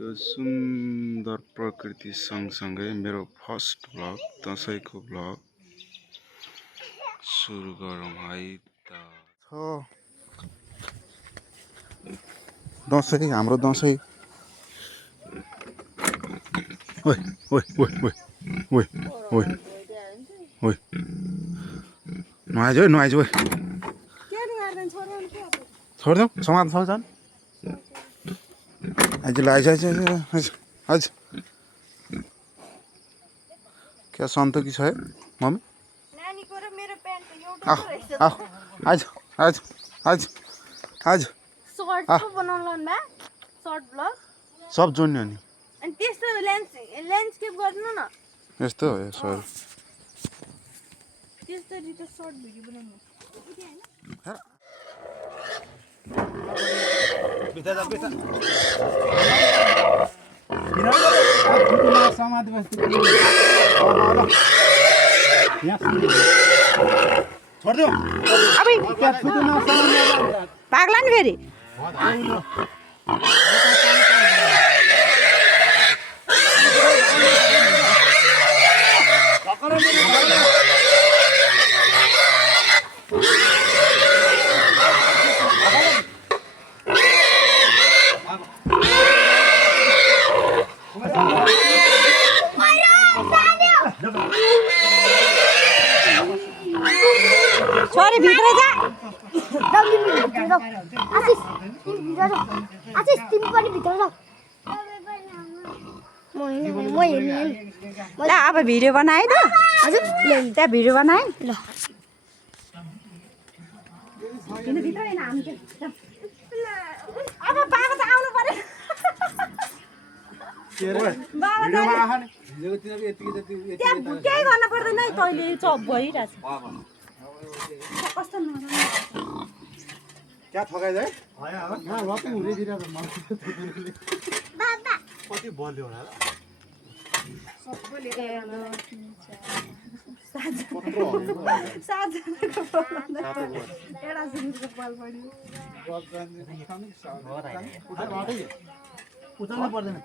यो सुन्दर प्रकृति सँगसँगै मेरो फर्स्ट भ्लग दसैँको भ्लग सुरु गरौँ है त। दसैँ हाम्रो दसैँ ओइ ओइ ओइ ओइ ओइ ओइ ओइ नुहाइज ओइ नुहाइज ओइ छोडिदेऊ समात्न सक्छन् आज आइज आइज आइज आज क्या सन्तोकी छ है मम्मी नानीको र मेरो प्यान्ट एउटा रहेछ आ आज आज आज आज सर्ट को बनाउनु बा सर्ट ब्लग सब जोड्ने अनि त्यस्तो ल्यान्डस्केप गर्नु न यस्तो हो सर त्यसरी त सर्ट भिडियो बनाउनु बिता जा बिता समाधि बस्ती छोड दो अबे पागला नि फेरि छोरी भित्र जा आशिष तिमी पनि भित्र जाऊ ल अब भिडियो बनाए त हजुर त्यहाँ भिडियो बनाए ल अब बाबा त आउनु पर्यो त्यहाँ केही गर्न पर्दैन है तैँले चप भइरहेछ कस्तो क्या ठगाइ जाए यहाँ लपी हुँदै दिइरहेको बाबा कति बल्यो होला उचाल्नु पर्दैन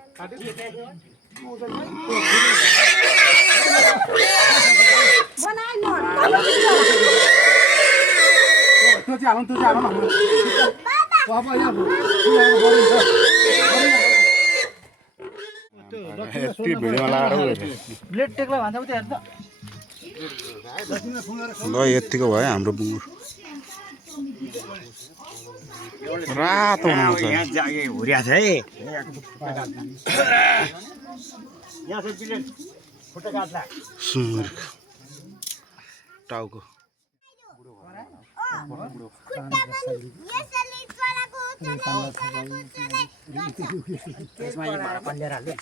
त्यो चाहिँ हालौँ यति भिडियोमा लगाएर ब्लेड टेक्ला भन्छ उता हेर्छ ल यतिको भयो हाम्रो बुङ्गुर रातो आउँछ हुरिया छ है यहाँ चाहिँ ब्लेड फुटे काट्ला सुँगुर टाउको त्यसमा यो भाडा पन्डेर हाल्नु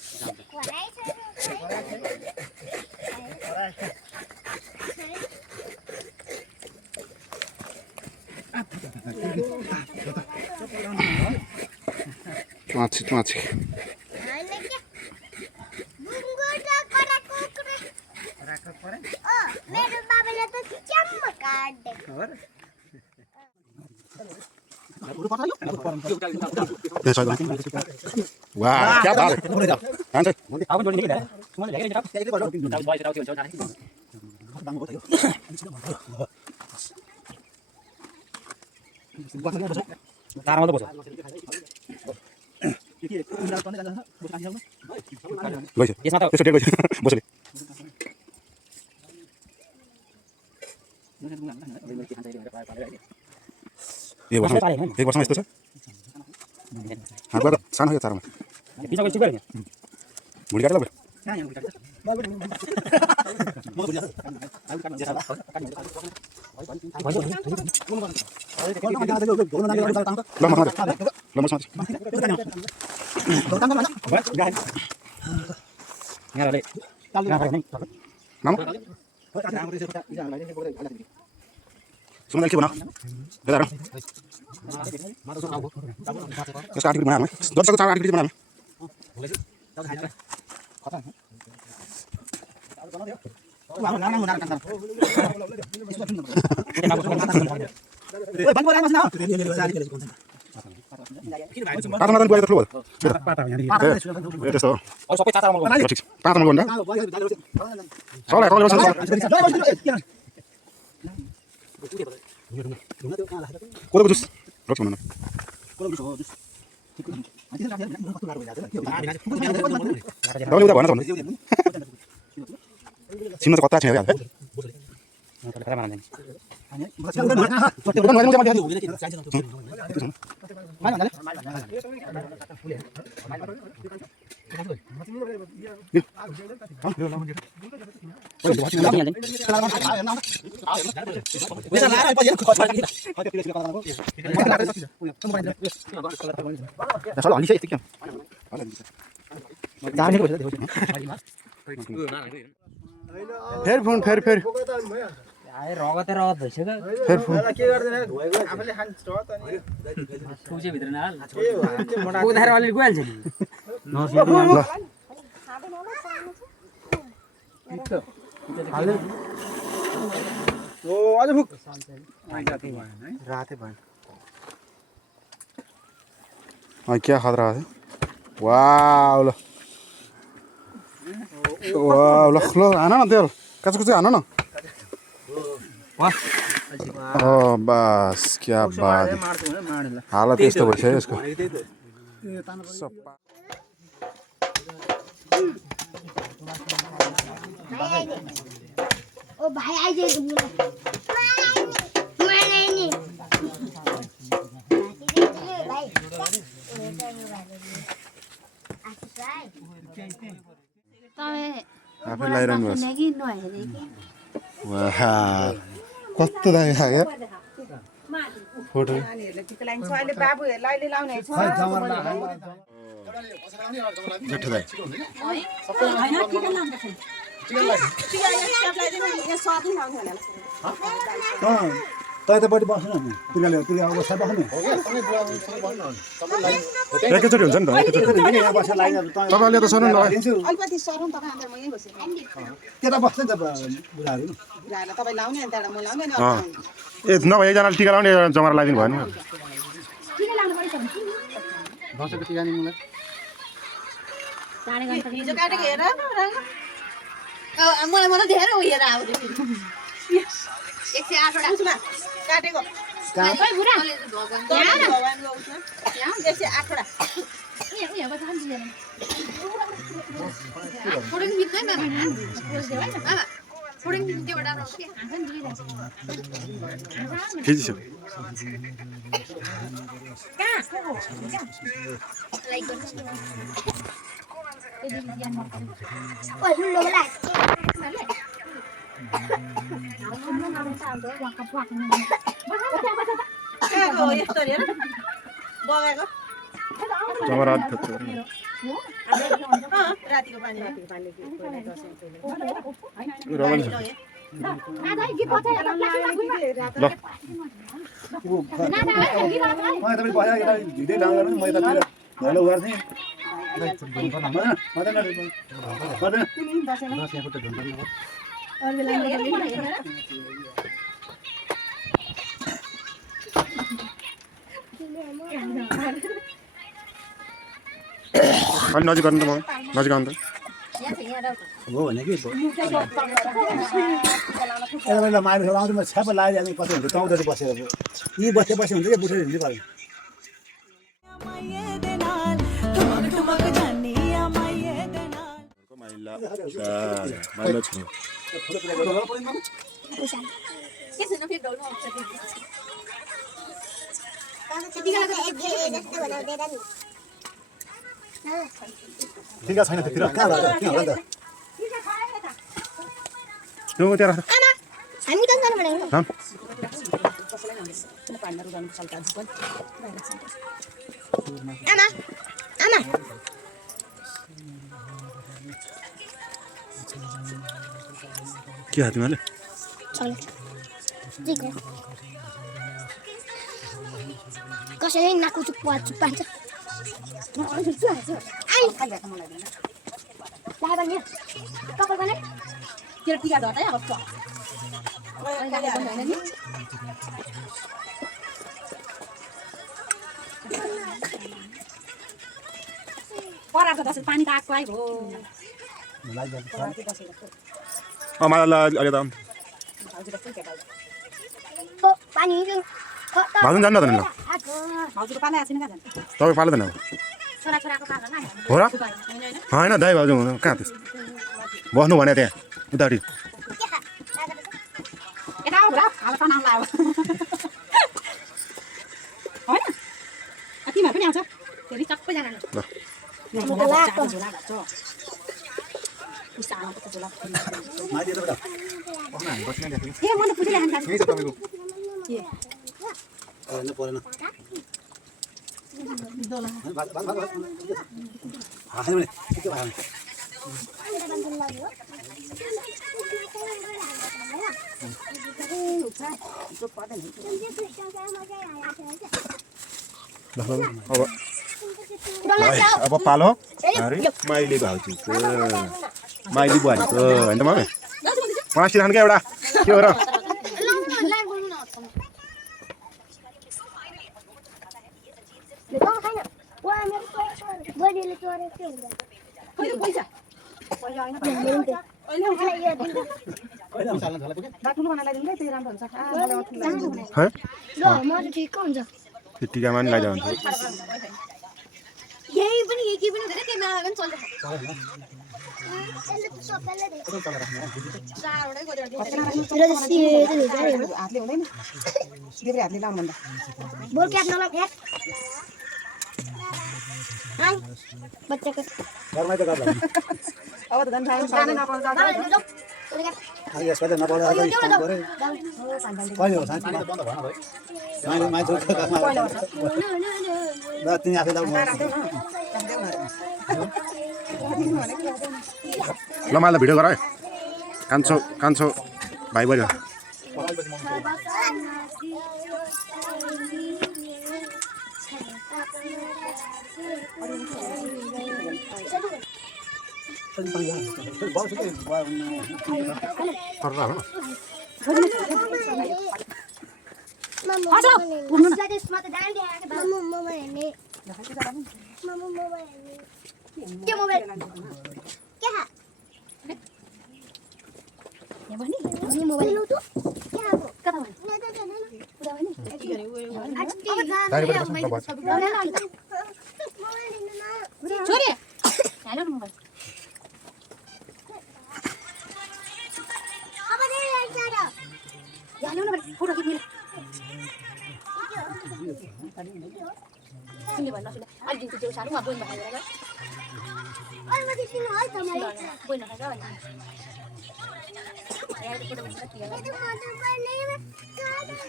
माछी माछी मेरो बाबाले त च्याम्म काट्दे वाह क्या दाल खान्छ तारामा त बस्छ गइछ यसमा त त्यसो टेक गइछ बसले एक वर्षमा यस्तो छ हातबाट सानो यो तारामा भुँडी काटेर सुमन के बना बेटा यसको आर्टिकल बनाउँ जतिसक्दो चाँडो आर्टिकल बनाउँ पाँच नम्बर बुवाई त ठुलो भयो ए त्यस्तो हो ठिक छ 5 नम्बर गर्नु सबलाई कल गर्छ कोदोको जुस रोक्छ भन्नु डबल उता भएन त छिम्न चाहिँ कता छ यार फेरि फोन फेरि रगत रगत भइसक्यो फेरि फोन के गर्दैन आफैले खान्छ त अनि ठुसे भित्र नहाल उधार अलि गइहाल्छ नि ओ अझ भुक रातै भयो क्या खतरा है वाह ल वाह ल ल आन न तेल काचको चाहिँ आन न बस क्या बात हालत यस्तो भइसक्यो यसको ओ भाइ आइजे आफै लगाइरहनु भएको छ कस्तो दामी खायो फोटो जेठो दाइ तै त बढी बस्नु न तिनीहरूले तिनीहरू अवस्था बस्ने एकैचोटि हुन्छ नि त यहाँ बसेर लाइन तपाईँले त सुन्नु न त्यता बस्छ नि त बुढाहरू ए नभए एकजनाले टिका लाउने एकजना जमारा लगाइदिनु भएन दसैँको टिका नि मलाई मलाई धेरै उयो आउँदै 108 वटा काटेको खै बुढा भगवान गाउँछ यहाँ 108 वटा यहाँ बस्छ नि दिदैन फोटो खिच्दै बाबा बाबा फोटो खिच्दै वटा रोक्छ के हान्छ नि खिचिसक्यो कहाँ लाइक गर्नु ओ लुलो ला जमारा रातिको पानी भिडियो डाउन गर्नु म यता हेलो गर्ने अलि नजिक गर्नु त भयो नजिक आउनु त हो भने कि यता माइलो आउँछ म छ्याप लगाएर अनि कति हुन्छ गाउँतिर बसेर यी बसे हुन्छ कि बुढो हिँड्नु पर्यो माइला छु ठिक छैन त्यतिर कहाँ होला के होला त त्यो त्यहाँ राख हामी त जानु भनेको आमा आमा के हात तिमीले कसैले नाकु चुप्पा चुप्पान्छ टिका धर्दै अब पराको दस पानी त आएको आएको हो माला अलि त पानी भाउजू जान्न त नि ल भाउजूको पाला आएको छैन कहाँ जान्छ तपाईँ पाल्दैन छोराछोराको पाला न हो र होइन दाइ भाउजू कहाँ त्यस बस्नु भने त्यहाँ उतापट्टि यता आऊ होला हाल तनाउ लाग्यो होइन तिमीहरू पनि आउँछ फेरि सबैजना ए म त पुगिरहेको परेन अब पालो अरे माइली भाउजूको माइली बुहारीको होइन त मम्मी मासी राख्नु क्या एउटा के हो र टिकामा नि लगाइदियो भने यही पनि धेरै क्यामेरा पनि चल्छ बोल क्या अपना एक बच्चे को घरमै त गर्दा अब त जान जान नपाउँछ यसपालि नपढ्दा कहिले हो साँच्ची मान्छे तिमी आफै लाउ ल मलाई भिडियो गर है कान्छो कान्छो भाइ बहिनी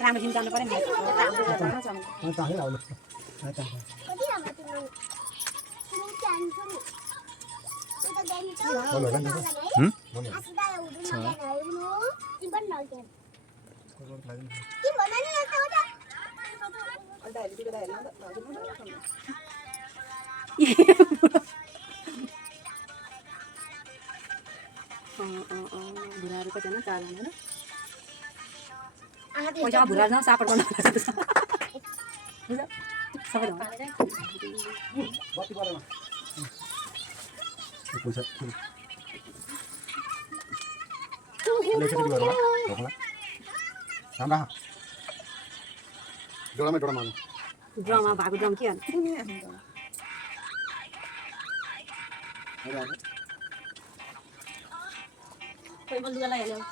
राम्रो दिन जानु पर्यो बुढाहरू कतिजना चारजना पैसा भुरा जाउँ सापट गर्नु सबै ड्रमा भएको ड्रम के कोही बोल दुगा लगाइहाल्यो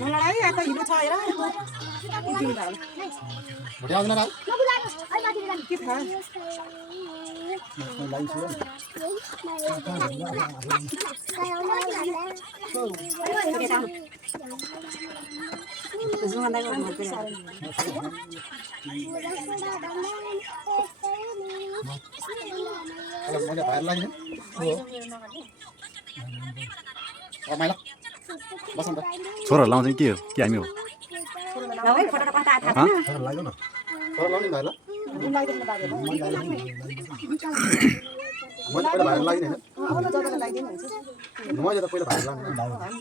लडाई आता हिरो छ हेर के थाहा छोरा लाउँछ के हो कि हामी हो लाग्दैन बाजे मैले पहिला भाइरल लाग्दैन अब न जताले लाग्दैन हुन्छ मैले त पहिला भाइरल लाग्दैन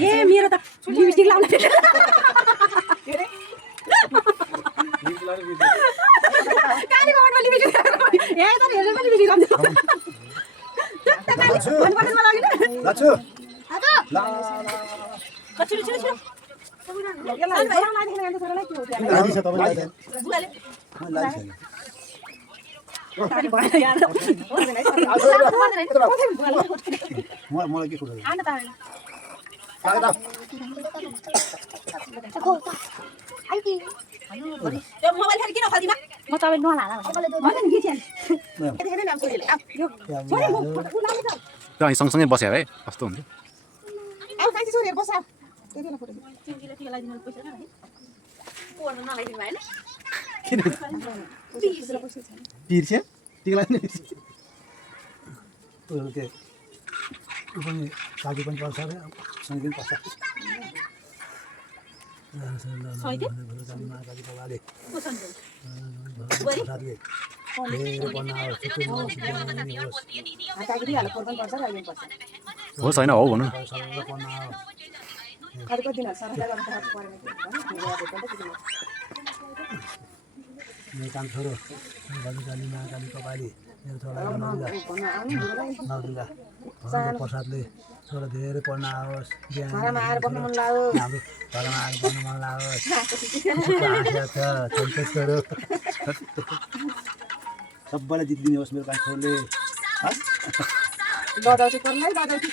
ए मेरो त लिपस्टिक लाउन के रे काली बाबा लिपस्टिक ए त हेर्नु पनि लिपस्टिक लाउँछ भन्नु मलाई लाग्दैन लाछु ला छिटो छिटो छिटो यसलाई लागिन गाडी छोरालाई के हो त्यहाँ लागि छ तपाईलाई बुवाले लागि छैन गाडी भएन यार मलाई के कुरा आन्त त आन्टी त्यो मोबाइल फेरि किन खल्दिमा म तपाईँ नलाला भन्नु नि के थियो यतिखेर नाम छोरीले आऊ यो छोरी त्यहाँ सँगसँगै बस्यो है कस्तो हुन्छ आऊ कान्छी छोरीहरू बस आऊ त्यति बेला फोटो चिङ्कीले टिका लगाइदिनु पैसा न है कोर्न नलाइदिनु भएन पिर्छ टिका लाग्ने के उ पनि साथी पनि पर्छ रे सँगै पनि पर्छ होस् होइन हो भनौँ न मेरो काम छोरो काली महाकाली कपाली मेरो छोरा नवदुर्गा प्रसादले छोरा धेरै पढ्न आओस् घरमा आएर बस्नु मन लाग्यो हाम्रो घरमा आएर बस्नु मन लागोस् सबैलाई जितिदिने होस् मेरो काम छोरोले बजाउँछु पर्ने बजाउँछु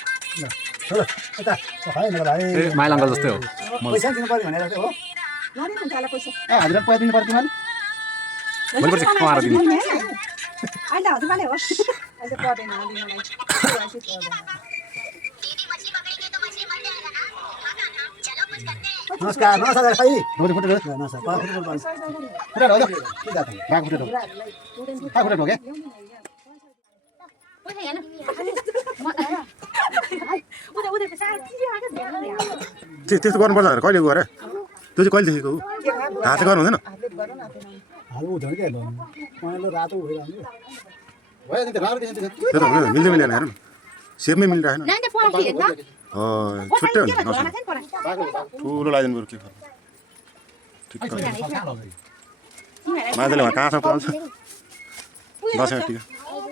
छोरो यता भाइ मेरो भाइ माइला अङ्कल जस्तै हो पैसा दिनु पर्यो भनेर चाहिँ हो नदिनु हुन्छ होला पैसा हाजिरा पैसा दिनु पर्छ तिमीले भोलि पर्सि कमाएर दिनु अहिले हजुरबाले हो अहिले पर्दैन दिनुलाई नमस्कार नमस्कार भाइ रोटी फुटेर नमस्कार पा फुटेर पाउँछ फुटेर हो के जात हो राग फुटेर हो का फुटेर हो के पैसा हेर्न त्यस्तो गर्नुपर्छ भनेर कहिले गएर त्यो चाहिँ कहिले देखेको थाहा चाहिँ गर्नु हुँदैन हाल उठ्यो के पहेँलो रातो उठेर भयो नि त राम्रो देखिन्छ त्यो त हुँदैन मिल्दै मिलेन हेर्नु सेपमै मिलिरहेन नानी पढ्छ हेर्न छुट्टै हुन्छ ठुलो लगाइदिनु पऱ्यो के ठिक मान्छेले कहाँसम्म पाउँछ दसैँ टिका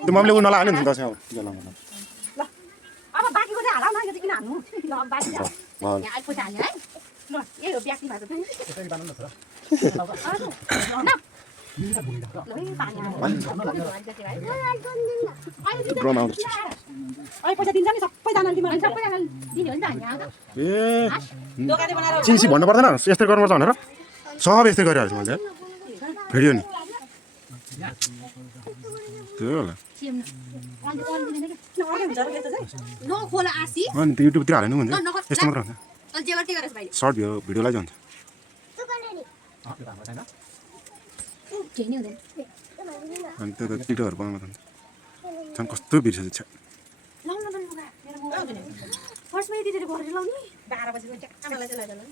त्यो मम्मीले उ नलाग्यो नि दसैँ अब टिका लगाउनु अब बाँकीको चाहिँ हालौ न यो चाहिँ किन हाल्नु ल बाँकी भयो यहाँ पैसा हाल्ने है ल यही हो व्यक्ति भएको चाहिँ ड्रोन आउँदैछ अहिले पैसा दिन्छ नि सबैजनाले तिमीलाई सबैजनाले दिने हो नि त यहाँ ए दोकाने बनाएर चिन्सी भन्नु पर्दैन यस्तै गर्नुपर्छ भनेर सब यस्तै गरिहाल्छु मैले भिडियो नि त्यो होला नखोला आसी अनि त्यो युट्युबतिर हाल्नु हुन्छ यस्तो मात्र हुन्छ अनि जे गर्दै गरेछ भाइ सर्ट भिडियोलाई चाहिँ हुन्छ केही नै हुँदैन अनि त्यो त टिकटकहरू बनाउनु हुन्छ झन् कस्तो बिर्सेछ छ लाउन त लुगा फर्स्टमा यति धेरै गरेर लाउने 12 बजेको आमालाई चाहिँ लैजानु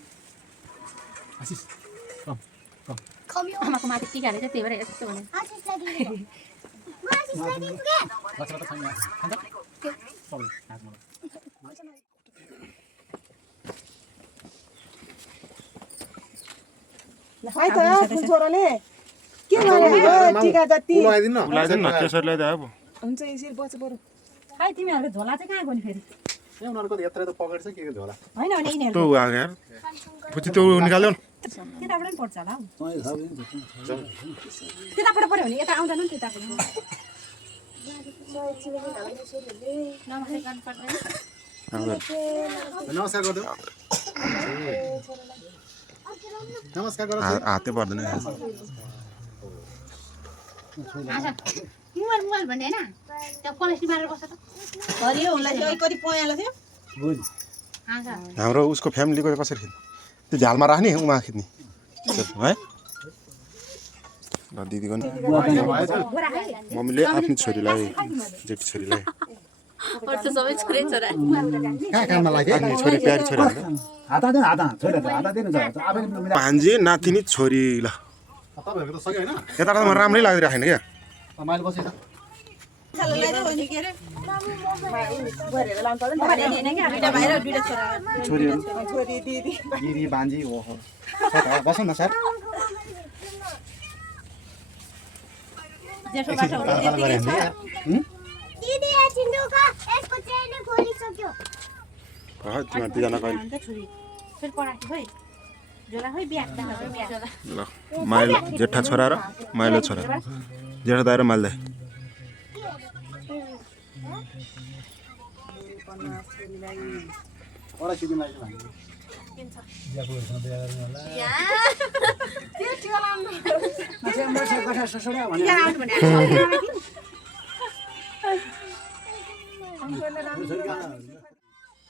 आमाको माथि टिकाले चाहिँ त्यही भएर यस्तो भने है त छोराले के गरे टिका जति लगाइदिनु न केसरी ल्याइदियो अब हुन्छ यसरी बच्छ बरु है तिमीहरुले झोला चाहिँ कहाँ गयो फेरि ए उनीहरुको यत्रो त पकेट छ के होला हैन भने यिनीहरु त्यो आएको यार पछि त्यो निकाल्दैन केटाबाट पनि पर्छ होला हौ त्यताबाट पर्यो भने यता आउँदैन नि त्यताबाट नमस्कार गर्नु नमस्कार गर्नु हातै पर्दैन मोबाइल मोबाइल भन्ने हैन त्यो कलेज मारेर बस्छ त हरियो होला त्यो कति पयाला थियो बुझ हाम्रो उसको फ्यामिलीको कसरी खिच्ने त्यो झालमा राख्ने उमा खिच्ने है ल दिदीको नि मम्मीले आफ्नो छोरीलाई जेठी छोरीलाई पर्छ सबै छोरै छोरा कहाँ काममा लाग्यो अनि छोरी प्यारी छोरी हाता दिन हाता छोरा हाता दिन आफै भान्जी नातिनी छोरी ल तपाईँहरूको त सक्यो होइन यता त म राम्रै लागिरहेको छैन क्या मैले बसेँ त छोरीहरू दिदी भान्जी हो बस्नु न सर तिमीहरू दुईजना कहिले ल माइलो जेठा छोरा र माइलो छोरा जेठा दाइ र माइलो दाइ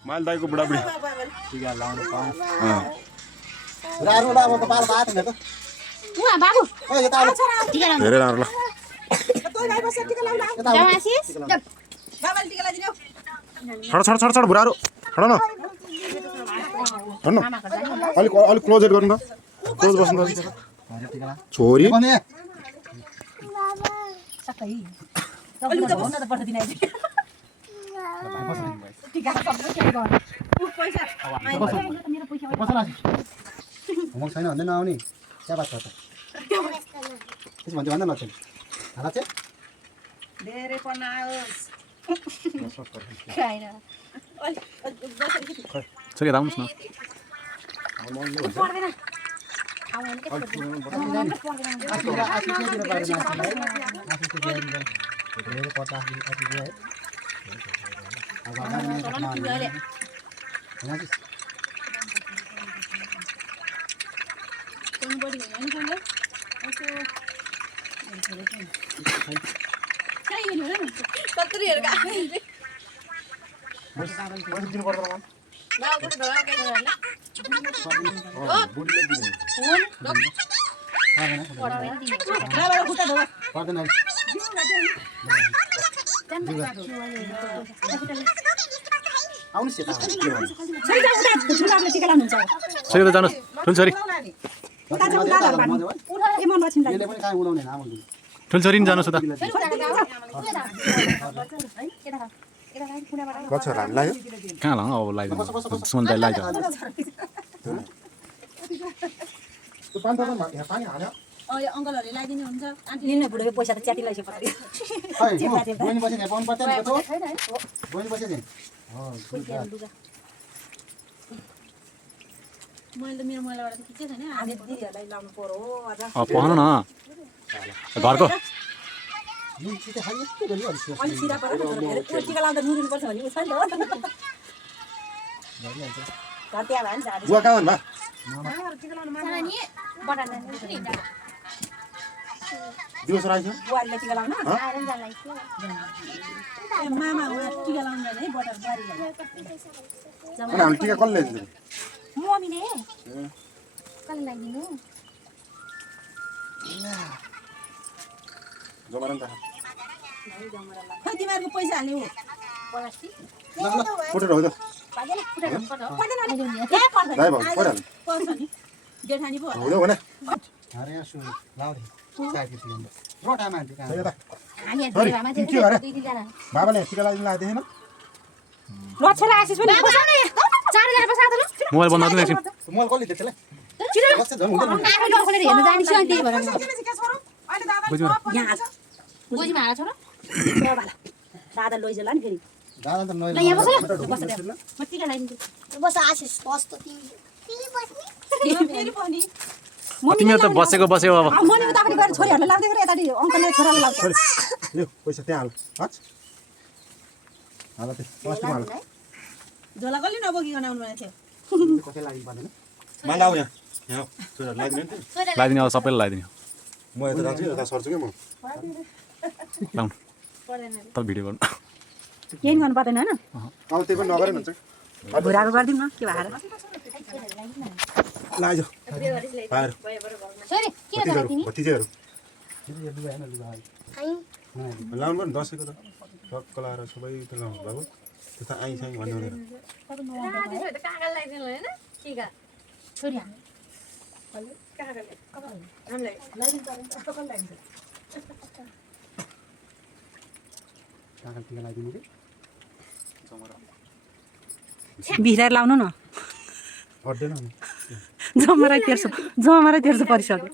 माइलो दाइको बुढाबुढी बाबु धेरै राम्रो ल छोड छोड छोड छोड बुढाहरू छोड न छोड न अलिक अलिक क्लोजर गर्नु त क्लोज बस्नु त छोरी होमवर्क छैन भन्दै नआउने क्या बात छ त त्यसो भन्दै भन्दा नचेल हाला चाहिँ धेरै बनाओस् छोरी आउनुहोस् न पर्दैन आउनुहोस् यता छोरी त जानुहोस् ठुल्छोरी यसले पनि कहाँ उडाउने नाम ठुल्छोरी नि जानुहोस् उता गछ हामी लाग्यो कहाँ लाउँ अब लगाइदिनु सुमन दाइ लगाइदियो त्यो 5000 यहाँ पानी हाल्यो अङ्कलहरूले लगाइदिनु हुन्छ लिनु बुढोको पैसा त च्याति लगाइसक्यो खै बहिनी बसेन पाउनु पर्दैन त बहिनी बसेन मैले त मेरो मोबाइलबाट त खिचेको छैन आज दिदीहरूलाई लाउनु पर्यो अझ पहन न घरको अलि सिरा परेर टिका लाउँदा नुरिनुपर्छ भन्ने उ छ नि त घर त्यहाँ भयो नि झाडी बुवा कहाँ भन्नु दिवस राखेको बुहारीलाई टिका लाउन मामा हो टिका लाउँदैन है बटर बुहारीलाई अनि हामी टिका कसले ल्याइदिन्छ मम्मीले कसले लगाइदिनु जमारा नि त खै तिमीहरूको पैसा हाल्ने हो फोटो राख्दै दाइ भाउ फोटो हाल्नु पर्छ नि जेठानी पो हुँदै भने अरे सु लाउरे चाहेको थियो रोटा मान्छे कहाँ यता के गरे बाबाले टिका लगाइदिनु लागेको थिएन लच्छला आशिष पनि बसाउन यहाँ चारजना बसाउ त ल मोबाइल बन्द गर्नु एकछिन मोबाइल कसले दियो त्यसलाई छिटो बस्छ झन् हुँदैन आफै डर खोलेर हेर्न जाने छु अनि त्यही भएर बुझ्नु गोजीमा हाल छोरो दादा लैजाला नि फेरि दादा त नयाँ ल यहाँ बस ल बस त्यहाँ म टिका लगाइदिन्छु बस आशिष बस त तिमी बस्ने फेरि पनि तिमीहरू त बसेको बस्यो अब मैले उतापट्टि गएर छोरीहरूलाई लाग्दै गरेँ यतापट्टि अङ्कलले छोरालाई लाग्छ यो पैसा त्यहाँ हाल हस् हाल त्यो प्लास्टिकमा हाल झोला कसले नबोकिकन आउनु भएको थियो कसै लागि पर्दैन माला आऊ यहाँ यहाँ छोरा लगाइदिनु नि लगाइदिने अब सबैलाई लगाइदिने म यता जान्छु यता सर्छु क्या म लाउनु त भिडियो गर्नु केही गर्नु पर्दैन होइन अब त्यही पनि नगरे हुन्छ घुराएको गरिदिउँ न के भएर लाग्यो पाएर छोरी किन त तिमी भतिजेहरू लाउनु पर्ने दसैँको त टक्क लाएर सबै त्यो लाउनु बाबु त्यता आइसाइ भन्नु हुँदैन छोरी हामी काका टिका लगाइदिनु कि बिराएर लाउनु न अड्दैन नि जमरा तेर्सो परिसक्यो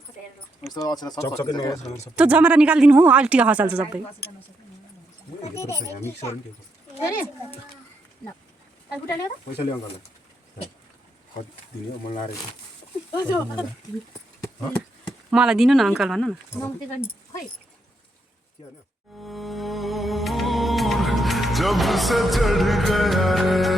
चकचके नगर्छ त्यो जमरा निकालिदिनु हो अहिले टिका खसाल्छ सबै मिक्स गरौँ त्यो छोरी ल अब बुटा ल्याऊ त पैसा ल्याउँ गर्नु खत दिने हो मलाई लाएर मलाई दिनु न अङ्कल भन्नु न खै जब से चढ़ गया रे